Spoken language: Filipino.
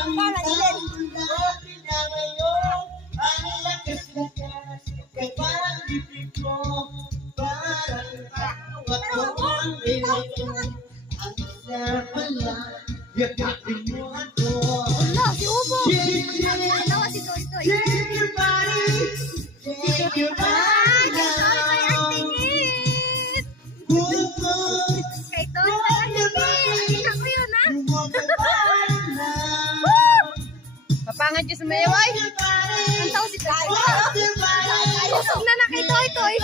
Para din. Wala, si Ubo. Tawa si Toy Toy. Kay Toy Toy Antingit. Ako yun, ha? Papangat niyo sa mayaw, ay. Ang tao si Toy Toy. Kusog na na kay Toy Toy.